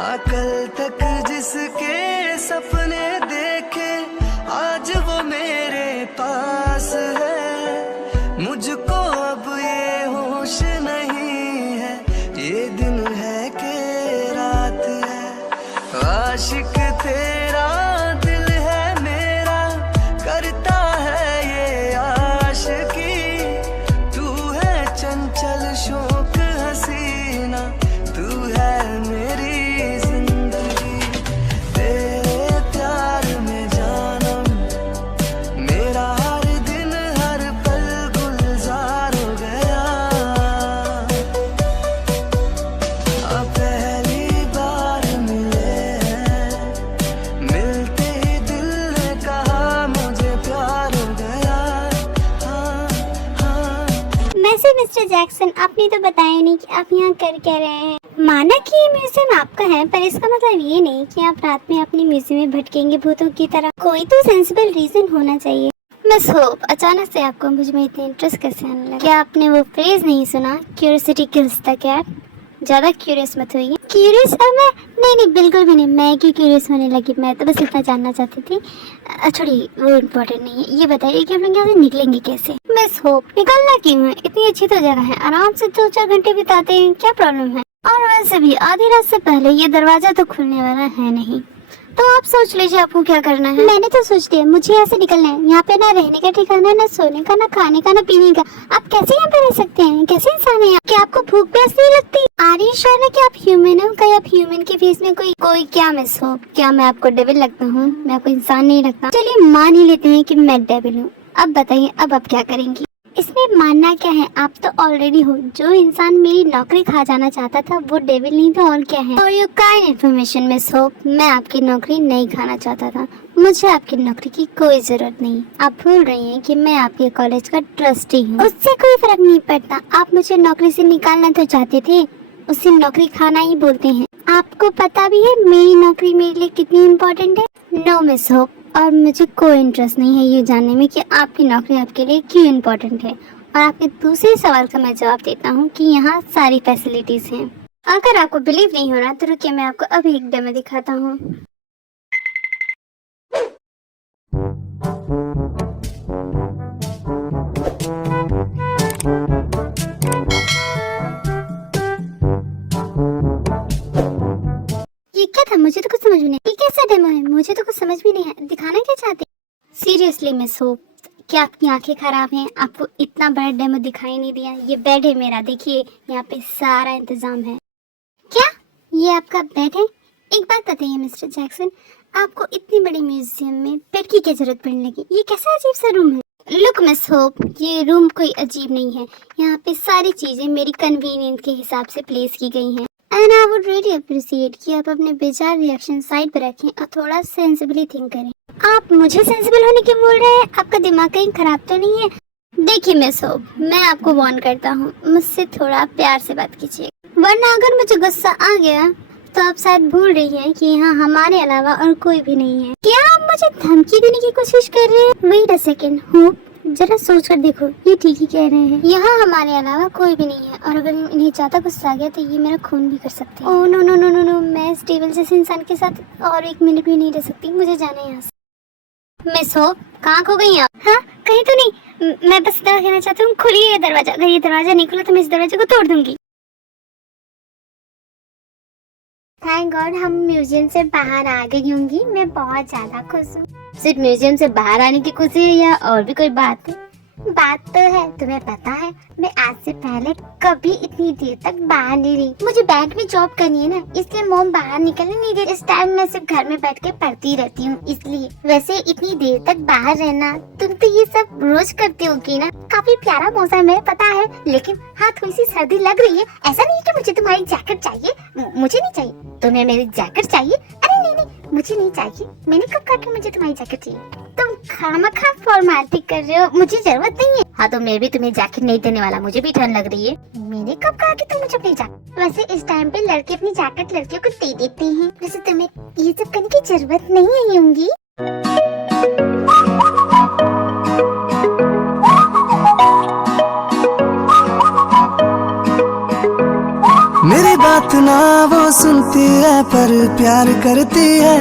कल तक जिसके सपने देखे आज वो मेरे पास है। मुझको अब ये होश नहीं है, ये दिन है कि रात है। आशिक तेरा दिल है मेरा, करता है ये आशिकी। तू है चंचल शौक हसीना, तू है मेरी जिंदगी। तेरे प्यार में जानम मेरा हर दिन हर पल गुलजार हो गया। अब पहली बार मिले हैं, मिलते ही दिल ने कहा मुझे प्यार हो गया। हाँ हाँ। वैसे मिस्टर जैक्सन, आपने तो बताया नहीं कि आप यहाँ कर क्या रहे हैं। माना कि ये म्यूजियम आपका है, पर इसका मतलब ये नहीं कि आप रात में अपने म्यूजियम में भटकेंगे भूतों की तरह। कोई तो सेंसिबल रीजन होना चाहिए। बस होप, अचानक से आपको मुझ में इतने इंटरेस्ट कैसे आने लगा? क्या आपने वो फ्रेज नहीं सुना, क्यूरियोसिटी किल्स द कैट? ज्यादा क्यूरियस मत होइए। क्यूरियस अब मैं नहीं, बिल्कुल भी नहीं। मैं क्यों क्यूरियस होने लगी? मैं तो बस इतना जानना चाहती थी। छोड़ी, वो इम्पोर्टेंट नहीं है। ये बताइए कि हम लोग यहाँ से निकलेंगे कैसे? बस होप, निकलना क्यों है? इतनी अच्छी तो जगह है, आराम से 2-4 घंटे बिताते हैं, क्या प्रॉब्लम है? और वैसे भी आधी रात से पहले ये दरवाजा तो खुलने वाला है नहीं, तो आप सोच लीजिए आपको क्या करना है। मैंने तो सोच लिया, मुझे यहाँ से निकलना है। यहाँ पे ना रहने का ठिकाना, ना सोने का, ना खाने का, ना पीने का। आप कैसे यहाँ पे रह सकते हैं? कैसे इंसान है? क्या आपको भूख प्यास नहीं लगती? आर यू श्योर है कि आप ह्यूमन हो? क्या आप ह्यूमन के फेस में कोई क्या मिस हो? क्या मैं आपको डेविल लगता हूँ? मैं आपको इंसान नहीं लगता? चलिए मान ही लेते हैं कि मैं डेविल हूँ। अब बताइए, अब आप क्या करेंगी? इसमें मानना क्या है? आप तो ऑलरेडी हो। जो इंसान मेरी नौकरी खा जाना चाहता था वो डेविल नहीं था और क्या है। और you kind information miss hope, मैं आपकी नौकरी नहीं खाना चाहता था। मुझे आपकी नौकरी की कोई जरूरत नहीं। आप भूल रही हैं कि मैं आपके कॉलेज का ट्रस्टी हूँ। उससे कोई फर्क नहीं पड़ता। आप मुझे नौकरी से निकालना तो चाहते थे, उसे नौकरी खाना ही बोलते हैं। आपको पता भी है मेरी नौकरी मेरे लिए कितनी इम्पोर्टेंट है? नो मिस होप, और मुझे कोई इंटरेस्ट नहीं है ये जानने में कि आपकी नौकरी आपके लिए क्यों इम्पोर्टेंट है। और आपके दूसरे सवाल का मैं जवाब देता हूँ कि यहाँ सारी फैसिलिटीज हैं। अगर आपको बिलीव नहीं हो रहा तो रुकिए, मैं आपको अभी एक डेमो दिखाता हूँ। ये क्या था? मुझे तो कुछ समझ में नहीं। ये कैसा डेमो है? मुझे तो कुछ समझ भी नहीं है। दिखाना क्या चाहते? सीरियसली मिस होप, क्या आपकी आंखें खराब हैं? आपको इतना बड़ा डेमो दिखाई नहीं दिया? ये बेड है मेरा, देखिए यहाँ पे सारा इंतजाम है। क्या ये आपका बेड है? एक बात बताइए मिस्टर जैक्सन, आपको इतनी बड़ी म्यूजियम में बेड की क्या जरूरत पड़ने लगी? ये कैसा अजीब सा रूम है? लुक मिस होप, ये रूम कोई अजीब नहीं है। यहाँ पे सारी चीजें मेरी कन्वीनियंस के हिसाब से प्लेस की गई हैं। And I would really appreciate कि आप अपने बेजार रिएक्शन साइड पर रखें और थोड़ा सेंसिबली थिंक करें। आप मुझे सेंसिबल होने की बोल रहे हैं? आपका दिमाग कहीं खराब तो नहीं है? देखिए मिस होप, मैं आपको वार्न करता हूँ, मुझसे थोड़ा प्यार से बात कीजिए, वरना अगर मुझे गुस्सा आ गया तो आप शायद भूल रही हैं कि यहाँ हमारे अलावा और कोई भी नहीं है। क्या आप मुझे धमकी देने की कोशिश कर रहे हैं? वेट अ सेकेंड होप, जरा सोच कर देखो, ये ठीक ही कह रहे हैं। यहाँ हमारे अलावा कोई भी नहीं है और अगर इन्हें ज्यादा गुस्सा आ गया तो ये मेरा खून भी कर सकते हैं। Oh no no no no no, मैं इस टेबल जैसे इंसान के साथ और 1 मिनट भी नहीं रह सकती। मुझे जाना है यहाँ से। मिस होप, कहाँ खो गई आप? हाँ, कहीं तो नहीं। मैं बस इतना कहना चाहती हूँ, खोलिए ये दरवाजा। अगर ये दरवाजा नहीं खुला तो मैं इस दरवाजे को तोड़ दूंगी। थैंक गॉड हम म्यूजियम से बाहर आ गई होंगी। मैं बहुत ज्यादा खुश हूँ। सिर्फ म्यूजियम से बाहर आने की खुशी है या और भी कोई बात है? बात तो है, तुम्हें पता है मैं आज से पहले कभी इतनी देर तक बाहर नहीं रही। मुझे बैंक में जॉब करनी है ना, इसलिए मॉम बाहर निकलने नहीं दे। इस टाइम मैं सिर्फ घर में बैठ के पढ़ती रहती हूँ इसलिए। वैसे इतनी देर तक बाहर रहना, तुम तो ये सब रोज करती होगी ना। काफी प्यारा मौसम है पता है, लेकिन हाँ थोड़ी सी सर्दी लग रही है। ऐसा नहीं कि मुझे तुम्हारी जैकेट चाहिए, मुझे नहीं चाहिए। तुम्हें मेरी जैकेट चाहिए? अरे नहीं नहीं, मुझे नहीं चाहिए। मैंने कब कहा कि मुझे तुम्हारी जैकेट चाहिए? तुम खामखा फॉर्मेलिटी कर रहे हो, मुझे जरूरत नहीं है। हाँ तो मैं भी तुम्हें जैकेट नहीं देने वाला, मुझे भी ठंड लग रही है। मैंने कब कहा कि तुम मुझे अपनी जैकेट? वैसे इस टाइम पे लड़के अपनी जैकेट लड़कियों को दे देते हैं। वैसे तुम्हें ये सब करने की जरूरत नहीं है होंगी। मेरी बात ना वो सुनती है पर प्यार करती है,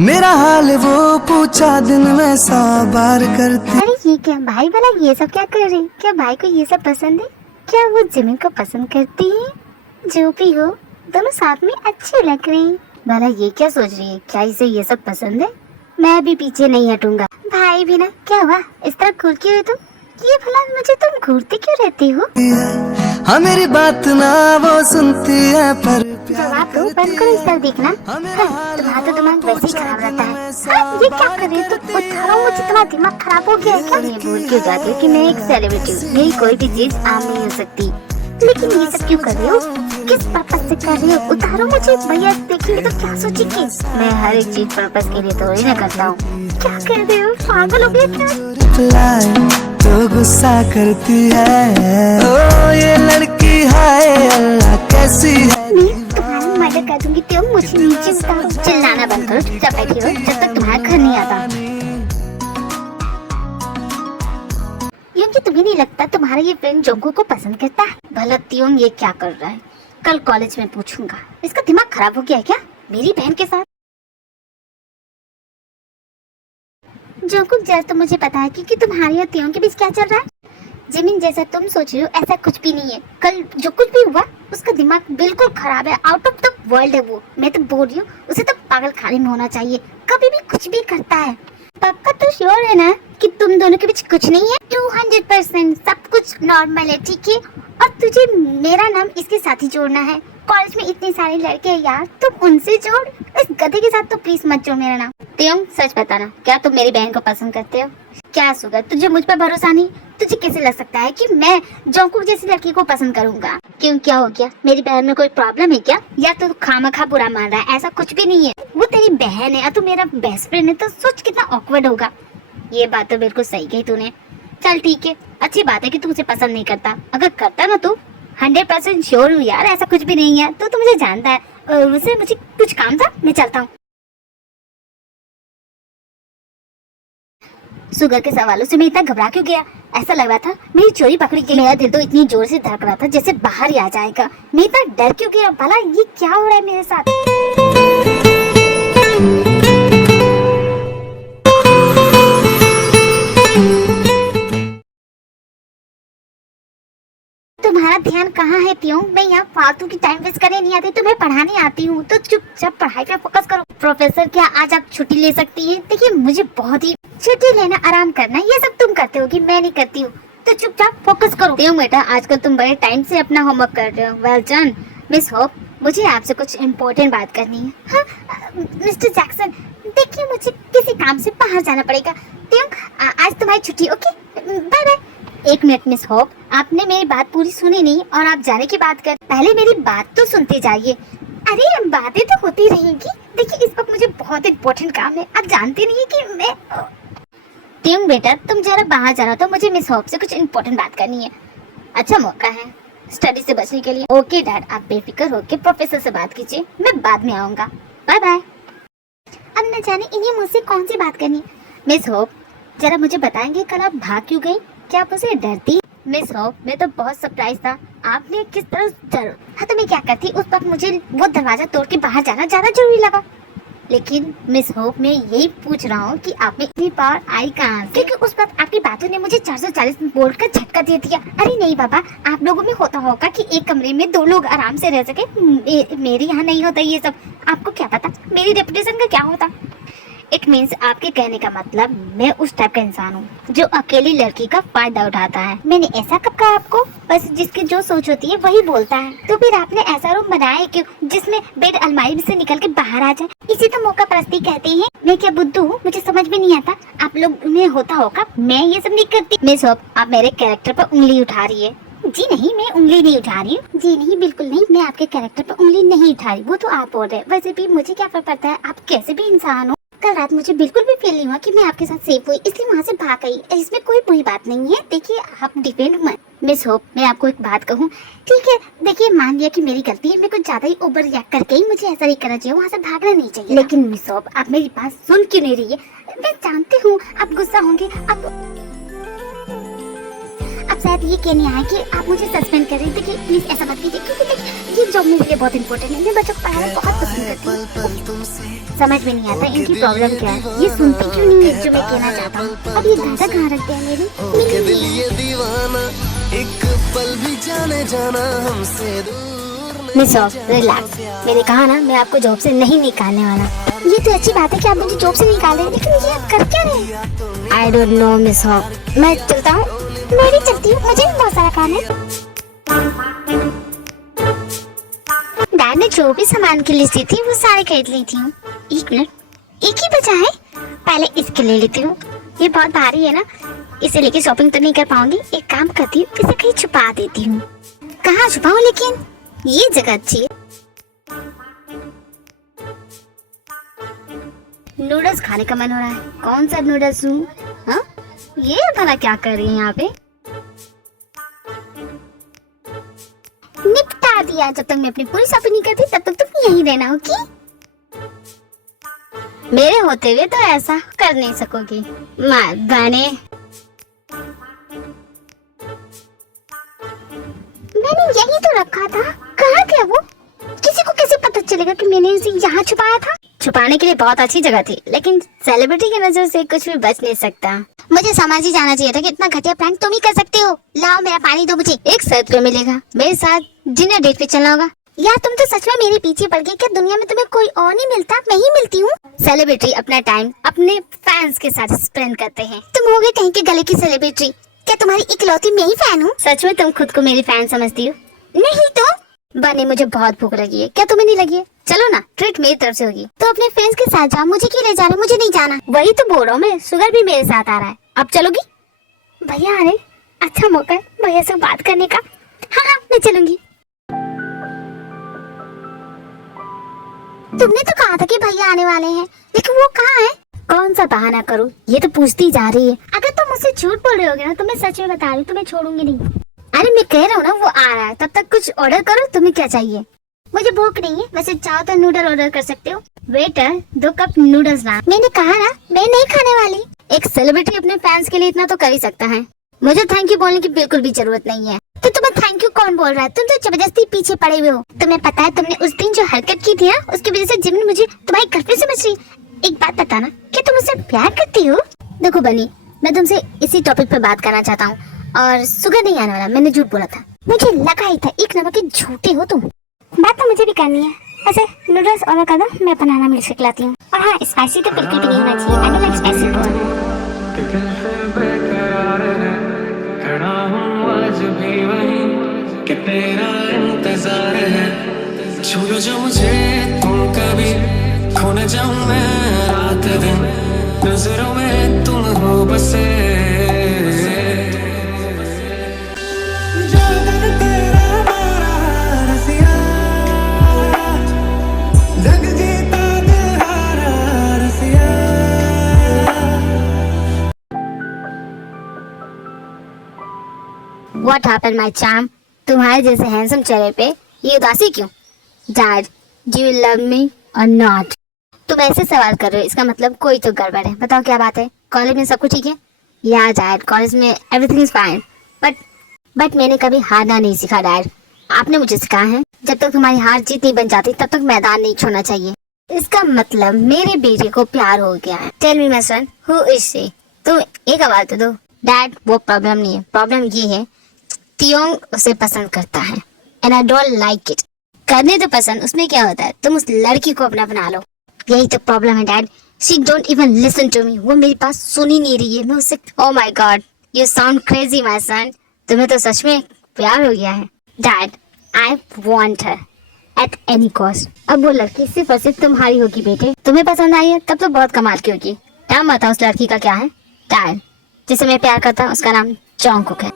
मेरा हाल वो पूछा दिन में 100 बार करती। अरे ये क्या भाई वाला ये सब क्या कर रही? क्या भाई को ये सब पसंद है? क्या वो जिमिन को पसंद करती है? जो भी हो दोनों साथ में अच्छे लग रहे हैं। भला ये क्या सोच रही है? क्या इसे ये सब पसंद है? मैं भी पीछे नहीं हटूंगा। भाई भी ना, क्या हुआ इस तरह घूर क्यों रहे तुम? ये भला मुझे तुम घूरते क्यों रहती हो? हाँ मेरी बात ना वो सुनती है पर जवाब दो, बंद करो इस तरह देखना। तुम्हारा तो दिमाग वैसे ही खराब रहता है। ये क्या कर रही हो तुम? उठाओ, मुझे तुम्हारा दिमाग खराब हो गया है क्या? ये भूल क्यों जाती हो कि मैं एक सेलिब्रिटी हूँ, मेरी कोई भी चीज आम नहीं हो सकती। लेकिन ये सब क्यों कर रहे हो? किस पर्पस से कर रहे हो? उतारो मुझे, भैया देखेंगे तो क्या सोचेंगे? मैं हर एक चीज पर्पस के लिए थोड़ी ना करता हूँ। क्या कर रहे हो? पागल हो गया क्या? रिप्लाई तो गुस्सा करती है, ओ ये लड़की है अल्लाह कैसी है। मैं तुम्हारा मर्डर कर दूंगी। तुम मुझे नीचे उतारो। चिल्लाना बंद करो, चुपचाप बैठी रहो जब तक तुम्हारा घर नहीं आता। क्योंकि तुम्हें नहीं लगता तुम्हारा ये फ्रेंड जोंगो को पसंद करता है? भला त्योंग ये क्या कर रहा है? कल कॉलेज में पूछूंगा। इसका दिमाग खराब हो गया है क्या मेरी बहन के साथ? जोंगो जैसा तो मुझे पता है कि तुम्हारी और त्योंग के बीच क्या चल रहा है। जिमिन जैसा तुम सोच रहे हो ऐसा कुछ भी नहीं है। कल जो कुछ भी हुआ उसका दिमाग बिल्कुल खराब है, आउट ऑफ द वर्ल्ड है वो। मैं तो बोल रही हूँ उसे तो पागल खाने में होना चाहिए। कभी भी कुछ भी करता है। पक्का तो श्योर है ना कि तुम दोनों के बीच कुछ नहीं है? 200% सब कुछ नॉर्मल है, ठीक है? और तुझे मेरा नाम इसके साथ ही जोड़ना है। कॉलेज में इतने सारे लड़के हैं यार, तुम उनसे जोड़, इस गधे के साथ तो प्लीज मत जोड़ मेरा नाम। त्योंग सच बताना, क्या तुम मेरी बहन को पसंद करते हो? क्या सुगर, तुझे मुझ पर भरोसा नहीं? तुझे कैसे लग सकता है कि मैं जोंगकुक जैसी लड़की को पसंद करूंगा? क्यों, क्या हो गया? मेरी बहन में कोई प्रॉब्लम है क्या? या तो खामखा बुरा मान रहा है? ऐसा कुछ भी नहीं है। वो तेरी बहन है और तू मेरा बेस्ट फ्रेंड है, तो सोच कितना ऑकवर्ड होगा। ये बात तो बिल्कुल सही कही तूने। चल ठीक है, अच्छी बात है कि तू उसे पसंद नहीं करता। अगर करता ना तू 100% श्योर हूँ यार ऐसा कुछ भी नहीं है, तो तू मुझे जानता है। उसे मुझे कुछ काम था, मैं चलता हूँ। सुगर के सवालों से मैं इतना घबरा क्यों गया? ऐसा लग रहा था मेरी चोरी पकड़ी गई। मेरा दिल तो इतनी जोर से धड़क रहा था जैसे बाहर ही आ जाएगा। मैं इतना डर क्यों गया? भला ये क्या हो रहा है मेरे साथ? तुम्हारा ध्यान कहाँ है त्योंग? मैं यहाँ फालतू की टाइम वेस्ट करने नहीं आती, तुम्हें पढ़ाने आती हूँ, तो चुपचाप पढ़ाई पे फोकस करो। प्रोफेसर क्या आज आप छुट्टी ले सकती है? देखिए मुझे बहुत ही छुट्टी लेना, आराम करना ये सब तुम करते हो कि मैं नहीं करती हूँ, तो चुपचाप फोकस करो। त्योंग बेटा आजकल तुम बड़े टाइम से अपना होमवर्क कर रहे हो। वेल डन मिस होप, मुझे आपसे कुछ इम्पोर्टेंट बात करनी है। हाँ मिस्टर जैक्सन, देखिए मुझे किसी काम से बाहर जाना पड़ेगा। त्योंग आज तुम्हारी छुट्टी, ओके बाय बाय। एक मिनट मिस होप, आपने मेरी बात पूरी सुनी नहीं और आप जाने की बात कर। पहले मेरी बात तो सुनते जाइए। अरे बातें तो होती रहेंगी। देखिए इस वक्त मुझे बहुत इम्पोर्टेंट काम है, आप जानते नहीं है कि मैं। त्योंग बेटा तुम जरा बाहर जाना, तो मुझे मिस होप से कुछ इम्पोर्टेंट बात करनी है। अच्छा मौका है स्टडी से बचने के लिए। ओके डैड, आप बेफिक्र होके प्रोफेसर से बात कीजिए, मैं बाद में आऊंगा। Bye bye. अब न जाने इन्हें मुझसे कौन सी बात करनी है। मिस होप जरा मुझे बताएंगे कल आप भाग क्यों गई? क्या आप उसे डरती? मिस होप मैं तो बहुत सरप्राइज था, आपने किस तरह हाँ तो मैं क्या करती? उस वक्त मुझे वो दरवाजा तोड़ के बाहर जाना ज्यादा जरूरी लगा। लेकिन मिस होप मैं यही पूछ रहा हूँ कि आपने इतनी पावर आई कहाँ से? क्योंकि उस वक्त आपकी बातों ने मुझे 440 वोल्ट का झटका दे दिया। अरे नहीं बाबा, आप लोगों में होता होगा कि एक कमरे में 2 लोग आराम से रह सके, मेरे यहाँ नहीं होता ये सब। आपको क्या पता मेरी रेपुटेशन का क्या होता? इट मीन्स आपके कहने का मतलब मैं उस टाइप का इंसान हूँ जो अकेली लड़की का फायदा उठाता है। मैंने ऐसा कब कहा आपको? बस जिसकी जो सोच होती है वही बोलता है। तो फिर आपने ऐसा रूम बनाया है क्यों जिसमें बेड अलमारी से निकल के बाहर आ जाए? इसी तो मौका परस्ती कहते हैं। मैं क्या बुद्धू हूँ? मुझे समझ में नहीं आता। आप लोग में होता होगा, मैं ये सब नहीं करती। मिस होप आप मेरे कैरेक्टर पर उंगली उठा रही है। जी नहीं, मैं उंगली नहीं उठा रही हूँ। जी नहीं, बिल्कुल नहीं, मैं आपके कैरेक्टर पर उंगली नहीं उठा रही। वो तो आप बोल रहे हैं। वैसे भी मुझे क्या फर्क पड़ता है, आप कैसे भी इंसान हो। कल रात मुझे बिल्कुल भी फील नहीं हुआ कि मैं आपके साथ सेफ हुई, इसलिए वहाँ से भाग गई। इसमें कोई बुरी बात नहीं है। देखिए आप डिपेंड मत। मिस होप मैं आपको एक बात कहूँ, ठीक है? देखिए मान लिया कि मेरी गलती है, मैं कुछ ज्यादा ही ओवर रिएक्ट करके ही मुझे ऐसा नहीं करना चाहिए, वहाँ से भागना नहीं चाहिए। लेकिन मिस होप आप मेरी बात सुन क्यों नहीं रही है? मैं जानती हूँ आप गुस्सा होंगे। अब शायद ये कहने आया कि आप मुझे सस्पेंड कर रहे हैं। देखिए प्लीज ऐसा मत कीजिए, क्योंकि देखिए ये जॉब बहुत इंपॉर्टेंट है। मैं बच्चों को पढ़ाना बहुत पसंद करती हूँ। समझ में नहीं आता इनकी प्रॉब्लम क्या है, ये सुनती क्यों नहीं है जो मैं कहना चाहता हूँ। अब ये दादा कहाँ रख दिया मेरी दिल ये दीवाना, एक पल भी जाने जाना हमसे दूर। मिस ऑफ रिलैक्स, मैंने कहा ना मैं आपको जॉब से नहीं निकालने वाला। ये तो अच्छी बात है कि आप मुझे जॉब से निकाल रहे हैं, लेकिन ये आप कर क्या रहे हैं? I don't know miss of, मैं चलता हूँ। मैं भी चलती हूँ, मुझे भी बहुत सारा काम है। डैड ने जो भी सामान की लिस्ट दी थी वो सारे खरीद ली थी। एक मिनट, एक ही बचा है, पहले इसके ले लेती हूँ। ये बहुत भारी है ना, इसे लेके शॉपिंग तो नहीं कर पाऊंगी। एक काम करती हूँ, इसे कहीं छुपा देती हूँ। कहाँ छुपाऊँ? लेकिन ये जगह अच्छी है। नूडल्स खाने का मन हो रहा है, कौन सा नूडल्स हूँ? हाँ, ये भला क्या कर रही है यहाँ पे? निपटा दिया। जब तक मैं अपनी पूरी शॉपिंग नहीं करती तब तक तुम यहीं रहना हो की? मेरे होते हुए तो ऐसा कर नहीं सकोगी। मैंने यही तो रखा था, कहाँ गया वो? किसी को कैसे पता चलेगा कि मैंने इसे यहाँ छुपाया था? छुपाने के लिए बहुत अच्छी जगह थी, लेकिन सेलिब्रिटी की नजर से कुछ भी बच नहीं सकता। मुझे समझ ही जाना चाहिए था कि इतना घटिया प्रैंक तुम ही कर सकते हो। लाओ मेरा पानी दो मुझे। एक शर्त पे मिलेगा, मेरे साथ डिनर डेट पे चलना होगा। यार तुम तो सच में मेरे पीछे पड़ गई। क्या दुनिया में तुम्हें कोई और नहीं मिलता? मैं ही मिलती हूँ। सेलिब्रिटी अपना टाइम अपने फैंस के साथ स्पेंड करते हैं। तुम हो गए कहीं के गले की सेलिब्रिटी। क्या तुम्हारी इकलौती मैं ही फैन हूँ? सच में तुम खुद को मेरी फैन समझती हो? नहीं तो बने, मुझे बहुत भूख लगी है। क्या तुम्हें नहीं लगी है? चलो ना, ट्रीट मेरी तरफ से होगी। तो अपने फ्रेंड्स के साथ जाओ, मुझे क्यों ले जा रहे? मुझे नहीं जाना। वही तो बोल रहा हूँ मैं, शुगर भी मेरे साथ आ रहा है। अब चलोगी? भैया आ रहे, अच्छा मौका है भैया से बात करने का। हाँ, मैं चलूंगी। तुमने तो कहा था कि भैया आने वाले हैं, लेकिन वो कहाँ है? कौन सा बहाना करूँ, ये तो पूछती जा रही है। अगर तुम मुझसे झूठ बोल रहे होगे ना तो मैं सच में बता रही हूँ, तुम्हें छोड़ूंगी नहीं। अरे मैं कह रहा हूँ ना वो आ रहा है, तब तक कुछ ऑर्डर करो। तुम्हें क्या चाहिए? मुझे भूख नहीं है, वैसे चाहो तो नूडल ऑर्डर कर सकते हो। वेटर 2 कप नूडल्स ला। मैंने कहा ना मैं नहीं खाने वाली। एक सेलिब्रिटी अपने फैंस के लिए इतना तो कर ही सकता है। मुझे थैंक यू बोलने की बिल्कुल भी जरूरत नहीं है। तो तुम्हें थैंक यू कौन बोल रहा है? तुम तो जबरदस्ती पीछे पड़े हुए हो। तुम्हें पता है तुमने उस दिन जो हरकत की थी ना, उसकी वजह से जिम मुझे तुम्हारी गर्लफ्रेंड समझ रही। एक बात बताना, क्या तुम मुझसे प्यार करती हो? देखो बनी, मैं तुमसे इसी टॉपिक पे बात करना चाहता हूँ। और शुगर नहीं आने वाला, मैंने झूठ बोला था। मुझे लगा ही था, एक नंबर के झूठे हो तुम। बात तो मुझे भी करनी है। ऐसे नूडल्स ऑर्डर कर दो, मैं बनाना मिल्क शेक लाती हूँ। और हाँ, स्पाइसी तो बिल्कुल भी नहीं होना चाहिए। I don't like spicy food. खड़ा हूँ आज भी वहीं कि तेरा इंतजार है। छू जो मुझे तुम कभी खो न जाऊं मैं रात दिन, नजरों में तुम हो बसे। What happened, my charm? तुम्हारे जैसे हैंडसम चेहरे पे ये उदासी क्यों? Dad, do you love me or not? तुम ऐसे सवाल कर रहे हो, इसका मतलब कोई तो गड़बड़ है। बताओ क्या बात है? कॉलेज में सब कुछ ठीक है? या डैड, कॉलेज में एवरीथिंग इज फाइन। बट मैंने कभी हारना नहीं सीखा डैड। आपने मुझे सिखाया है, जब तक तुम्हारी हार जीत नहीं बन जाती तब तक मैदान नहीं छोड़ना चाहिए। इसका मतलब मेरे बेटे को प्यार हो गया है। Tell me my son, who is she? तुम एक आवाज तो दो। डैड, वो प्रॉब्लम नहीं है। प्रॉब्लम ये है, तियोंग उसे पसंद करता है and I don't like it. करने तो पसंद, उसमें क्या होता है? तुम उस लड़की को अपना बना लो। यही तो प्रॉब्लम है dad. She don't even listen to me. वो मेरी बात सुन ही नहीं रही है। मैं उससे oh my God, you sound crazy my son. तुम्हें तो सच में प्यार हो गया है। Dad, I want her at any cost. अब वो लड़की सिर्फ और सिर्फ तुम्हारी होगी बेटे। तुम्हें पसंद आई है तब तो बहुत कमाल की होगी। नाम बताओ उस लड़की का क्या है? डैड, जिसे मैं प्यार करता हूँ उसका नाम जॉन्गकुक है।